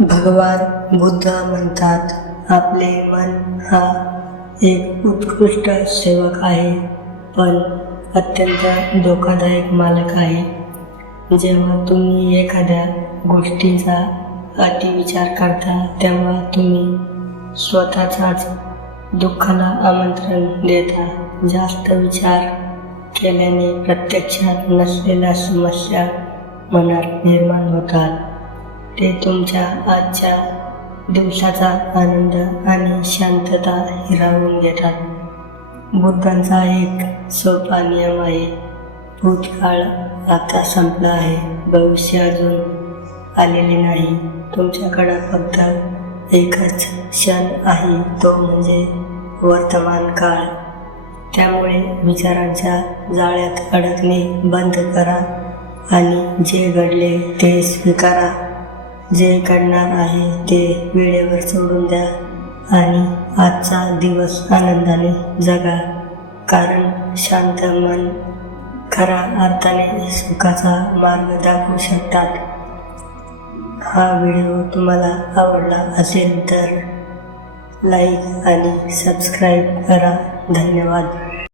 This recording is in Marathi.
भगवान बुद्ध म्हणतात, आपले मन हा एक उत्कृष्ट सेवक आहे, पण अत्यंत धोकादायक मालक आहे. जेव्हा तुम्ही एखाद्या गोष्टीचा अतिविचार करता, तेव्हा तुम्ही स्वतःच्याच दुःखाला आमंत्रण देता. जास्त विचार केल्याने प्रत्यक्षात नसलेल्या समस्या मनात निर्माण होतात. ते तुमच्या आजच्या दिवसाचा आनंद आणि शांतता हिरावून घेतात. बुद्धांचा एक सोपा नियम आहे, भूतकाळ आता संपला आहे, भविष्य अजून आलेले नाही. तुमच्याकडे फक्त एकच क्षण आहे, तो म्हणजे वर्तमान काळ. त्यामुळे विचारांच्या जाळ्यात अडकणे बंद करा आणि जे घडले ते स्वीकारा. जे घडणार आहे ते वेळेवर सोडून द्या आणि आजचा दिवस आनंदाने जगा, कारण शांत मन खऱ्या अर्थाने सुखाचा मार्ग दाखवू शकतात. हा व्हिडिओ तुम्हाला आवडला असेल तर लाईक आणि सबस्क्राईब करा. धन्यवाद.